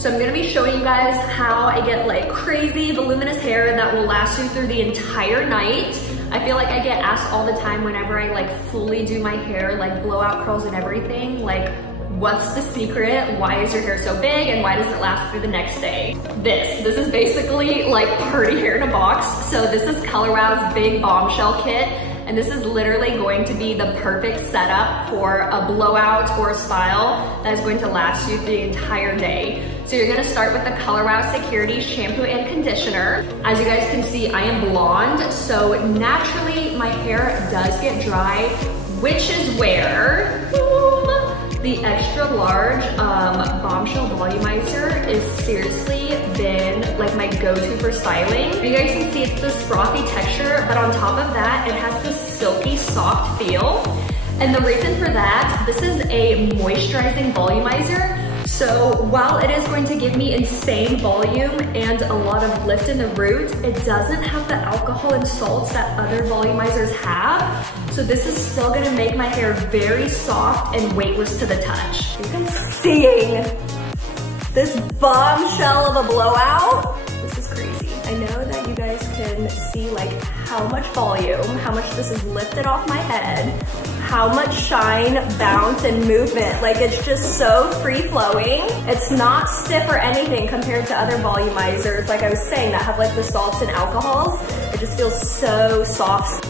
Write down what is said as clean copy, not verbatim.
So I'm gonna be showing you guys how I get like crazy voluminous hair that will last you through the entire night. I feel like I get asked all the time whenever I like fully do my hair, like blowout curls and everything, like what's the secret? Why is your hair so big and why does it last through the next day? This is basically like party hair in a box. So this is Color Wow's big bombshell kit. And this is literally going to be the perfect setup for a blowout or a style that is going to last you the entire day. So you're gonna start with the Color Wow Security shampoo and conditioner. As you guys can see, I am blonde, so naturally my hair does get dry, which is where the Xtra Large Bombshell Volumizer is seriously been like my go-to for styling. You guys can see it's this frothy texture, but on top of that, it has this silky soft feel. And the reason for that, this is a moisturizing volumizer. So while it is going to give me insane volume and a lot of lift in the root, it doesn't have the alcohol and salts that other volumizers have. So this is still gonna make my hair very soft and weightless to the touch. You guys seeing this bombshell of a blowout? This is crazy. I know that you guys can see like how much volume, how much this is lifted off my head, how much shine, bounce, and movement. Like it's just so free flowing. It's not stiff or anything compared to other volumizers, like I was saying, that have like the salts and alcohols. It just feels so soft.